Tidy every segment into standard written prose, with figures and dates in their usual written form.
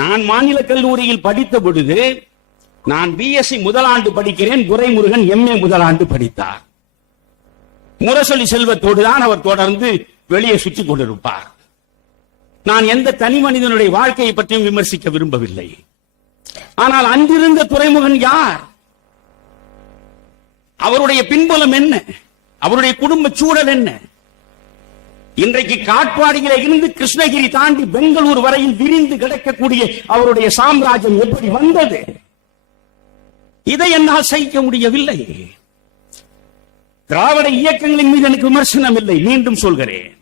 நான் மாநில கல்லூரியில் படித்த பொழுது நான் பிஎஸ்சி முதலாண்டு படிக்கிறேன், துரைமுருகன் எம்ஏ முதலாண்டு படித்தார். முரசொலி செல்வத்தோடு தான் அவர் தொடர்ந்து வெளியே சுற்றிக் கொண்டிருப்பார். நான் எந்த தனி மனிதனுடைய வாழ்க்கையை பற்றியும் விமர்சிக்க விரும்பவில்லை. ஆனால் அன்றிருந்த துரைமுகன் யார்? அவருடைய பின்புலம் என்ன? அவருடைய குடும்ப சூழல் என்ன? இன்றைக்கு காட்பாடியில இருந்து கிருஷ்ணகிரி தாண்டி பெங்களூர் வரையில் விரிந்து கிடக்கக்கூடிய அவருடைய சாம்ராஜ்யம் எப்படி வந்தது? இதை என்னால் சகிக்க முடியவில்லை. திராவிட இயக்கங்களின் மீது எனக்கு விமர்சனம் இல்லை. மீண்டும் சொல்கிறேன்,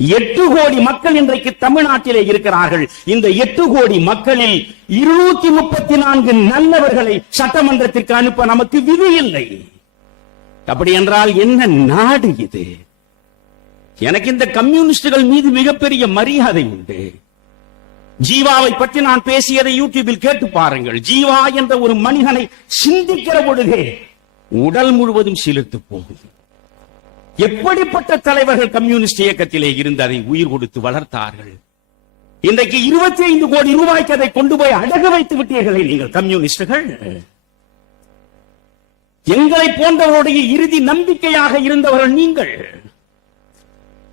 8 கோடி மக்கள் இன்றைக்கு தமிழ்நாட்டிலே இருக்கிறார்கள். இந்த 8 கோடி மக்களில் 234 நல்லவர்களை சட்டமன்றத்திற்கு அனுப்ப நமக்கு விதி இல்லை. அப்படி என்றால் என்ன நாடு இது? எனக்கு இந்த கம்யூனிஸ்டுகள் மீது மிகப்பெரிய மரியாதை உண்டு. ஜீவாவை பற்றி நான் பேசியதை யூடியூபில் கேட்டு பாருங்கள். ஜீவா என்ற ஒரு மனிதனை சிந்திக்கிற பொழுதே உடல் முழுவதும் சிலிர்த்து போகும். எப்படிப்பட்ட தலைவர்கள் கம்யூனிஸ்ட் இயக்கத்திலே இருந்து அதை உயிர் கொடுத்து வளர்த்தார்கள். இன்றைக்கு 25 கோடி ரூபாய்க்கு அதை கொண்டு போய் அடகு வைத்து விட்டீர்களே நீங்கள் கம்யூனிஸ்டுகள். எங்களை போன்றவருடைய இறுதி நம்பிக்கையாக இருந்தவர்கள் நீங்கள்.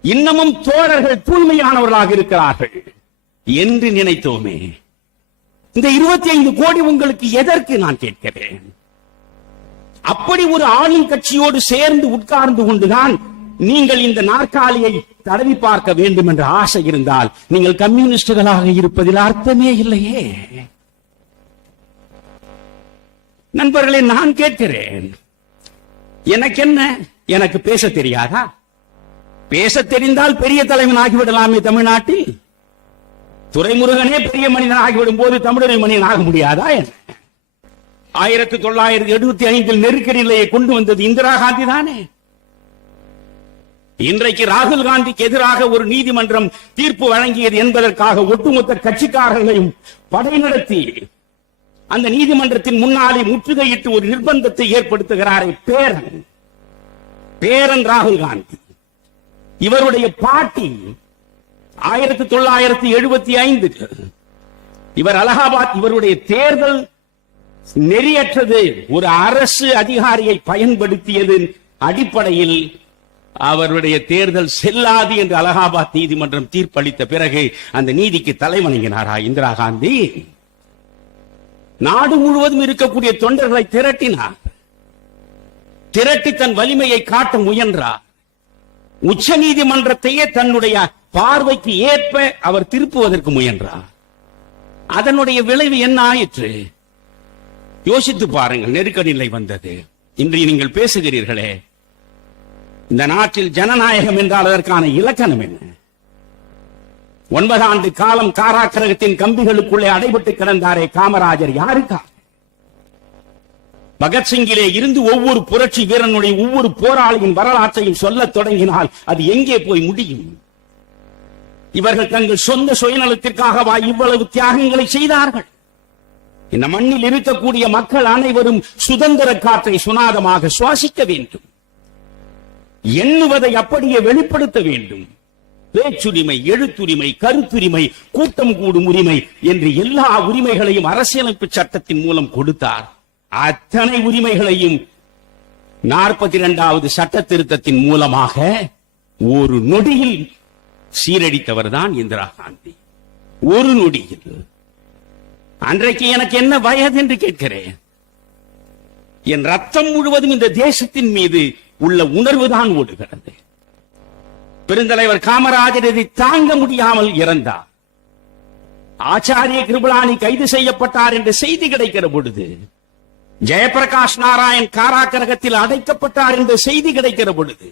இன்னமும் தோழர்கள் தூய்மையானவர்களாக இருக்கிறார்கள் என்று நினைத்தோமே. இந்த 25 கோடி உங்களுக்கு எதற்கு நான் கேட்கிறேன்? அப்படி ஒரு ஆளும் கட்சியோடு சேர்ந்து உட்கார்ந்து கொண்டுதான் நீங்கள் இந்த நாற்காலியை தடவி பார்க்க வேண்டும் என்ற ஆசை இருந்தால் நீங்கள் கம்யூனிஸ்டுகளாக இருப்பதில் அர்த்தமே இல்லையே. நண்பர்களே, நான் கேட்கிறேன், எனக்கு என்ன? எனக்கு பேச தெரியாதா? பேச தெரிந்தால் பெரிய தலைவன் ஆகிவிடலாமே தமிழ்நாட்டில். துரைமுருகனே பெரிய மனிதன் ஆகிவிடும் போது தமிழர் மனிதன் ஆக முடியாதா? 1975 நெருக்கடி நிலையை கொண்டு வந்தது இந்திரா காந்தி தானே. இன்றைக்கு ராகுல் காந்திக்கு எதிராக ஒரு நீதிமன்றம் தீர்ப்பு வழங்கியது என்பதற்காக ஒட்டுமொத்த கட்சிக்காரர்களையும் படை நடத்தி அந்த நீதிமன்றத்தின் முன்னாலே முற்றுகையிட்டு ஒரு நிர்பந்தத்தை ஏற்படுத்துகிறாரே பேரன் ராகுல் காந்தி. இவருடைய பாட்டி 1975 இவர் அலகாபாத், இவருடைய தேர்தல் நெறியற்றது ஒரு அரசு அதிகாரியை பயன்படுத்தியது அடிப்படையில் அவருடைய தேர்தல் செல்லாது என்று அலகாபாத் நீதிமன்றம் தீர்ப்பளித்த பிறகு அந்த நீதிக்கு தலைவணங்கினாரா இந்திரா காந்தி? நாடு முழுவதும் இருக்கக்கூடிய தொண்டர்களை திரட்டினார். திரட்டி தன் வலிமையை காட்ட முயன்றார். உச்ச நீதிமன்றத்தையே தன்னுடைய பார்வைக்கு ஏற்ப அவர் திருப்புவதற்கு முயன்றார். அதனுடைய விளைவு என்ன ஆயிற்று? யோசித்து பாருங்கள். நெருக்கடி நிலை வந்தது. இன்று நீங்கள் பேசுகிறீர்களே, இந்த நாட்டில் ஜனநாயகம் என்றால் அதற்கான இலக்கணம் என்ன? 9 ஆண்டு காலம் காராக்கிரகத்தின் கம்பிகளுக்குள்ளே அடைபட்டு கிடந்தாரே காமராஜர் யாருக்கா? பகத்சிங்கிலே இருந்து ஒவ்வொரு புரட்சி வீரனுடைய ஒவ்வொரு போராளியின் வரலாற்றையும் சொல்லத் தொடங்கினால் அது எங்கே போய் முடியும்? இவர்கள் தங்கள் சொந்த சுயநலத்திற்காகவா இவ்வளவு தியாகங்களை செய்தார்கள்? இந்த மண்ணில் இருக்கக்கூடிய மக்கள் அனைவரும் சுதந்திர காற்றை சுனாதமாக சுவாசிக்க வேண்டும். எண்ணுவதை அப்படியே வெளிப்படுத்த வேண்டும். பேச்சுரிமை, எழுத்துரிமை, கருத்துரிமை, கூட்டம் கூடும் உரிமை என்று எல்லா உரிமைகளையும் அரசியலமைப்பு சட்டத்தின் மூலம் கொடுத்தார். அத்தனை உரிமைகளையும் 42வது சட்ட திருத்தத்தின் மூலமாக ஒரு நொடியில் சீரடித்தவர் தான் இந்திரா காந்தி. ஒரு நொடியில். அன்றைக்கு எனக்கு என்ன வயது என்று கேட்கிறேன். என் ரத்தம் முழுவதும் இந்த தேசத்தின் மீது உள்ள உணர்வுதான் ஓடுகிறது. பெருந்தலைவர் காமராஜர் இதை தாங்க முடியாமல் இறந்தார். ஆச்சாரிய கிருபலானி கைது செய்யப்பட்டார் என்ற செய்தி கிடைக்கிற பொழுது, ஜெயபிரகாஷ் நாராயண் காராக்கிரகத்தில் அடைக்கப்பட்டார் என்ற செய்தி கிடைக்கிற பொழுது,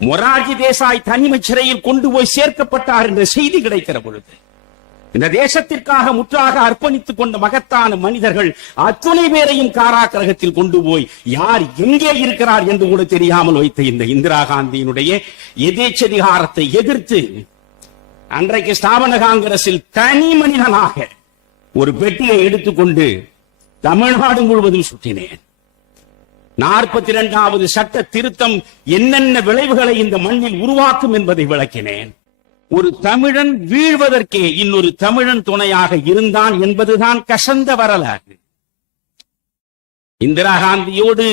மொரார்ஜி தேசாய் தனிமை சிறையில் கொண்டு போய் சேர்க்கப்பட்டார் என்ற செய்தி கிடைக்கிற பொழுது, இந்த தேசத்திற்காக முற்றாக அர்ப்பணித்துக் கொண்ட மகத்தான மனிதர்கள் அத்துணை பேரையும் காராக்கிரகத்தில் கொண்டு போய் யார் எங்கே இருக்கிறார் என்று கூட தெரியாமல் வைத்த இந்த இந்திரா காந்தியினுடைய எதேச்சதிகாரத்தை எதிர்த்து அன்றைக்கு ஸ்தாபன காங்கிரஸில் தனி மனிதனாக ஒரு பெட்டியை எடுத்துக்கொண்டு தமிழ்நாடு முழுவதும் சுற்றினேன். 42வது சட்ட திருத்தம் என்னென்ன விளைவுகளை இந்த மண்ணில் உருவாக்கும் என்பதை விளக்கினேன். ஒரு தமிழன் வீழ்வதற்கே இன்னொரு தமிழன் துணையாக இருந்தான் என்பதுதான் கசந்த வரலாறு. இந்திரா காந்தியோடு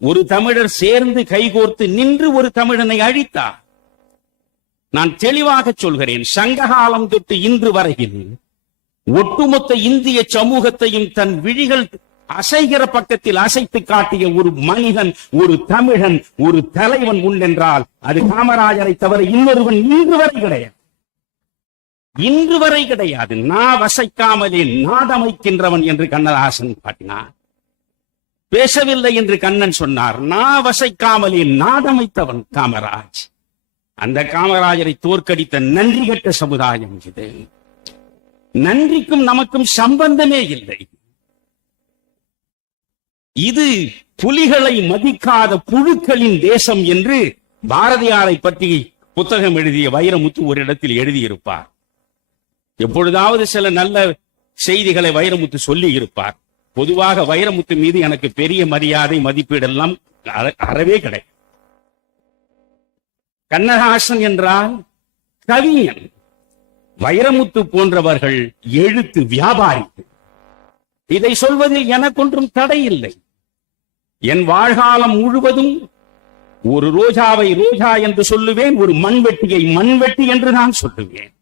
ஒரு தமிழர் சேர்ந்து கைகோர்த்து நின்று ஒரு தமிழனை அழித்தார். நான் தெளிவாக சொல்கிறேன், சங்ககாலம் தொட்டு இன்று வரையில் ஒட்டுமொத்த இந்திய சமூகத்தையும் தன் விழிகள் அசைகிற பக்கத்தில் அசைத்து காட்டிய ஒரு மனிதன், ஒரு தமிழன், ஒரு தலைவன் உண்டென்றால் அது காமராஜரை தவிர இன்னொருவன் இன்று வரை கிடையாது. இன்று வரை கிடையாது. நான் வசைக்காமலே நாடமைக்கின்றவன் என்று கண்ணதாசன் பாட்டினார். பேசவில்லை என்று கண்ணன் சொன்னார். நான் வசைக்காமலே நாடமைத்தவன் காமராஜ். அந்த காமராஜரை தோற்கடித்த நன்றி கெட்ட சமுதாயம் இது. நன்றிக்கும் நமக்கும் சம்பந்தமே இல்லை. இது புலிகளை மதிக்காத புழுக்களின் தேசம் என்று பாரதியாரை பற்றி புத்தகம் எழுதிய வைரமுத்து ஒரு இடத்தில் எழுதியிருப்பார். எப்பொழுதாவது சில நல்ல செய்திகளை வைரமுத்து சொல்லி இருப்பார். பொதுவாக வைரமுத்து மீது எனக்கு பெரிய மரியாதை மதிப்பீடெல்லாம் அறவே கிடையாது. கண்ணதாசன் என்றால் கவிஞன், வைரமுத்து போன்றவர்கள் எழுத்து வியாபாரிகள். இதை சொல்வதில் எனக்கொன்றும் தடை இல்லை. என் வாழ்காலம் முழுவதும் ஒரு ரோஜாவை ரோஜா என்று சொல்லுவேன், ஒரு மண்வெட்டியை மண்வெட்டி என்று நான் சொல்லுவேன்.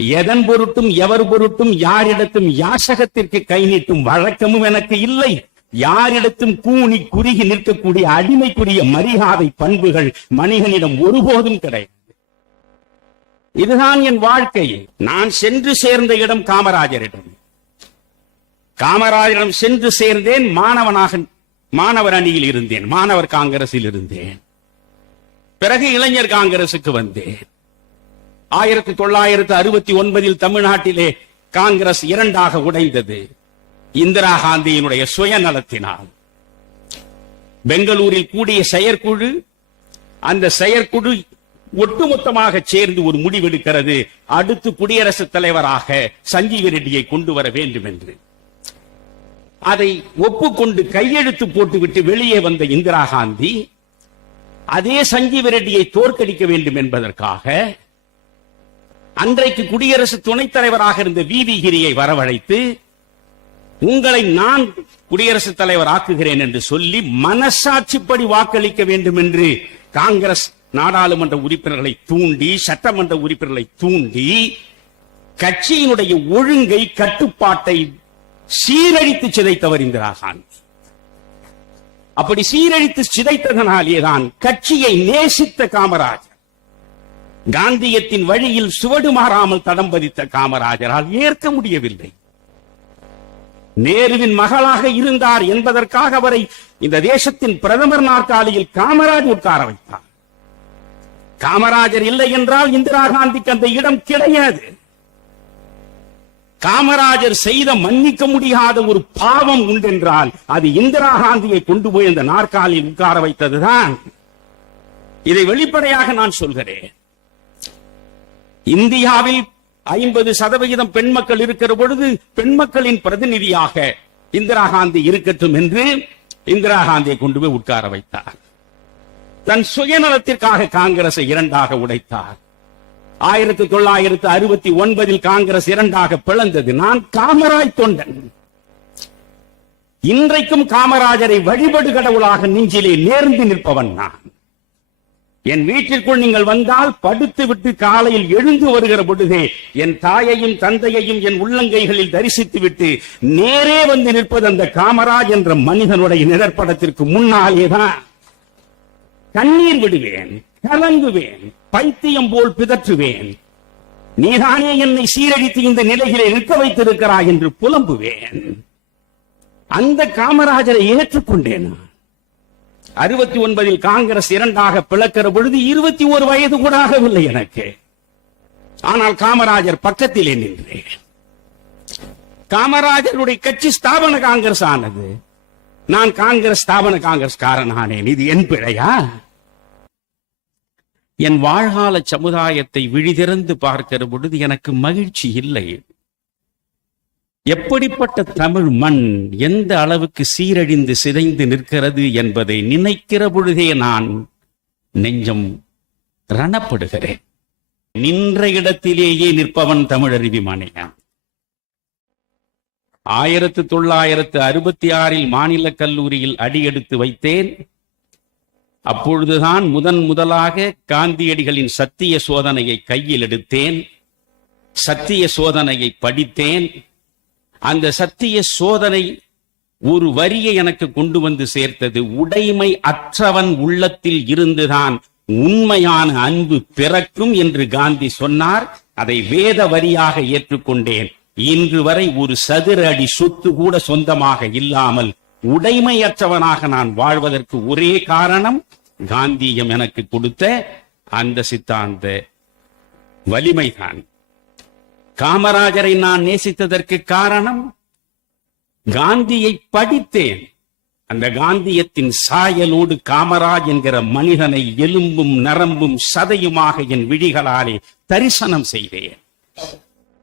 எதன் பொருட்டும் எவர் பொருட்டும் யாரிடத்தும் யாசகத்திற்கு கை நீட்டும் வழக்கமும் எனக்கு இல்லை. யாரிடத்தும் கூணி குறுகி நிற்கக்கூடிய அடிமைக்குரிய மரியாதை பண்புகள் மனிதனிடம் ஒருபோதும் கிடையாது. இதுதான் என் வாழ்க்கை. நான் சென்று சேர்ந்த இடம் காமராஜரிடம். காமராஜரிடம் சென்று சேர்ந்தேன். மாணவர் அணியில் இருந்தேன், மாணவர் காங்கிரஸில் இருந்தேன். பிறகு இளைஞர் காங்கிரசுக்கு வந்தேன். 1969 தமிழ்நாட்டிலே காங்கிரஸ் இரண்டாக உடைந்தது. இந்திரா காந்தியினுடைய சுயநலத்தினால். பெங்களூரில் கூடிய செயற்குழு, அந்த செயற்குழு ஒட்டுமொத்தமாக சேர்ந்து ஒரு முடிவெடுக்கிறது, அடுத்து குடியரசுத் தலைவராக சஞ்சீவ ரெட்டியை கொண்டு வர வேண்டும் என்று. அதை ஒப்புக்கொண்டு கையெழுத்து போட்டுவிட்டு வெளியே வந்த இந்திரா காந்தி அதே சஞ்சீவ ரெட்டியை தோற்கடிக்க வேண்டும் என்பதற்காக அன்றைக்கு குடியரசு துணைத் தலைவராக இருந்த வி.வி. கிரியை வரவழைத்து, உங்களை நான் குடியரசுத் தலைவர் ஆக்குகிறேன் என்று சொல்லி மனசாட்சிப்படி வாக்களிக்க வேண்டும் என்று காங்கிரஸ் நாடாளுமன்ற உறுப்பினர்களை தூண்டி, சட்டமன்ற உறுப்பினர்களை தூண்டி, கட்சியினுடைய ஒழுங்கை கட்டுப்பாட்டை சீரழித்து சிதைத்தவர் இந்திரா காந்தி. அப்படி சீரழித்து சிதைத்ததனாலேதான் கட்சியை நேசித்த காமராஜர், காந்தியத்தின் வழியில் சுவடு மாறாமல் தடம் பதித்த காமராஜரால் ஏற்க முடியவில்லை. நேருவின் மகளாக இருந்தார் என்பதற்காக அவரை இந்த தேசத்தின் பிரதமர் நாற்காலியில் காமராஜ் உட்கார வைத்தார். காமராஜர் இல்லை என்றால் இந்திரா காந்திக்கு அந்த இடம் கிடையாது. காமராஜர் செய்த மன்னிக்க முடியாத ஒரு பாவம் உண்டென்றால் அது இந்திரா காந்தியை கொண்டு போய் அந்த நாற்காலியில் உட்கார வைத்ததுதான். இதை வெளிப்படையாக நான் சொல்கிறேன். இந்தியாவில் 50% பெண் மக்கள் இருக்கிற பொழுது பெண் மக்களின் பிரதிநிதியாக இந்திரா காந்தி இருக்கட்டும் என்று இந்திரா காந்தியை கொண்டு போய் உட்கார வைத்தார். தன் சுயநலத்திற்காக காங்கிரஸை இரண்டாக உடைத்தார். 1969 காங்கிரஸ் இரண்டாக பிளந்தது. நான் காமராஜ் தொண்டன். இன்றைக்கும் காமராஜரை வழிபடு கடவுளாக நெஞ்சிலே நேர்ந்து நிற்பவன் நான். என் வீட்டிற்குள் நீங்கள் வந்தால் படுத்து விட்டு காலையில் எழுந்து வருகிற பொழுதே என் தாயையும் தந்தையையும் என் உள்ளங்கைகளில் தரிசித்து விட்டு நேரே வந்து நிற்பது அந்த காமராஜ் என்ற மனிதனுடைய நிழற்படத்திற்கு முன்னாலேதான். கண்ணீர் விடுவேன், கலங்குவேன், பைத்தியம் போல் பிதற்றுவேன். நீதானே என்னை சீரழித்து இந்த நிலையிலே நிற்க வைத்திருக்கிறாய் என்று புலம்புவேன். அந்த காமராஜரை ஏற்றுக்கொண்டேன். 69 காங்கிரஸ் இரண்டாக பிளக்கிற பொழுது 21 வயது கூட ஆகவில்லை எனக்கு. ஆனால் காமராஜர் பக்கத்திலே நின்றேன். காமராஜருடைய கட்சி ஸ்தாபன காங்கிரஸ் ஆனது. நான் காங்கிரஸ் ஸ்தாபன காங்கிரஸ் காரனானேன். இது என் பிழையா? என் வாழ்கால சமுதாயத்தை விழிதிறந்து பார்க்கிற பொழுது எனக்கு மகிழ்ச்சி இல்லை. எப்படிப்பட்ட தமிழ் மண் எந்த அளவுக்கு சீரழிந்து சிதைந்து நிற்கிறது என்பதை நினைக்கிற பொழுதே நான் நெஞ்சம் ரணப்படுகிறேன். நின்ற இடத்திலேயே நிற்பவன் தமிழருவி மணியன். 1966 மாநில கல்லூரியில் அடியெடுத்து வைத்தேன். அப்பொழுதுதான் முதலாக காந்தியடிகளின் சத்திய சோதனையை கையில் எடுத்தேன். சத்திய சோதனையை படித்தேன். அந்த சத்திய சோதனை ஒரு வரியை எனக்கு கொண்டு வந்து சேர்த்தது. உடைமை அற்றவன் உள்ளத்தில் இருந்துதான் உண்மையான அன்பு பிறக்கும் என்று காந்தி சொன்னார். அதை வேத வரியாக ஏற்றுக்கொண்டேன். இன்று வரை ஒரு சதுர அடி சொத்து கூட சொந்தமாக இல்லாமல் உடைமையற்றவனாக நான் வாழ்வதற்கு ஒரே காரணம் காந்தியம் எனக்கு கொடுத்த அந்த சித்தாந்த வலிமைதான். காமராஜரை நான் நேசித்ததற்கு காரணம் காந்தியை படித்தேன். அந்த காந்தியத்தின் சாயலோடு காமராஜ் என்கிற மனிதனை எலும்பும் நரம்பும் சதையுமாக என் விழிகளாலே தரிசனம் செய்தேன்.